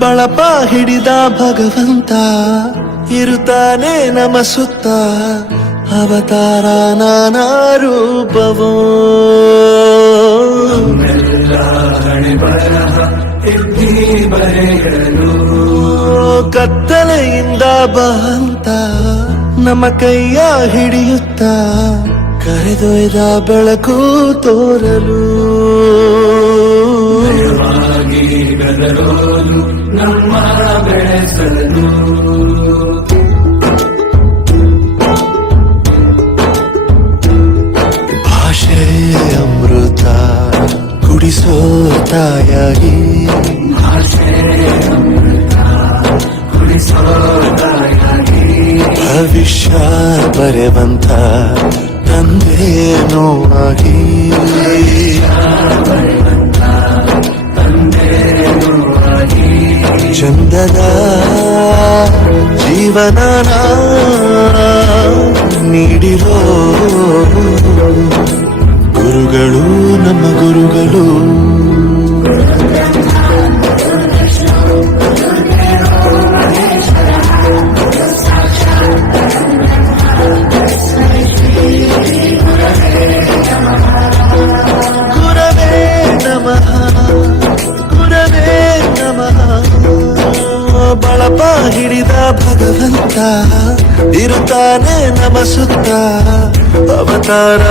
ಬಳಪ ಹಿಡಿದ ಭಗವಂತ ಇರುತ್ತಾನೆ ನಮ ಸುತ್ತ ಅವತಾರ ನಾನಾ ರೂಪವೋ ಕತ್ತಲೆಯಿಂದ ಬಹಂತ ನಮ್ಮ ಕೈಯ ಹಿಡಿಯುತ್ತ ಕರೆದೊಯ್ದ ಬೆಳಕು ತೋರಲು ನಮ್ಮ ಬೆಳೆಸಲು ಭಾಷೆ ಅಮೃತ ಕುಡಿಸೋ ತಾಯಾಗಿ ಭಾಷೆ ಅಮೃತ ಕುಡಿಸೋ ತಾಯಾಗಿ ಭವಿಷ್ಯ ಬರೆವಂತ ತಂದೆನೂ ಆಗಿ ಚಂದದ ಜೀವನ ನೀಡಿರೋ ಗುರುಗಳು ನಮ್ಮ ಗುರುಗಳು ಗುರವೇ ನಮಃ ಗುರವೇ ನಮಃ ಬಳಪ ಹಿಡಿದ ಭಗವಂತ ಇರುತ್ತಾನೆ ನಮ ಸುತ್ತ ಅವತಾರ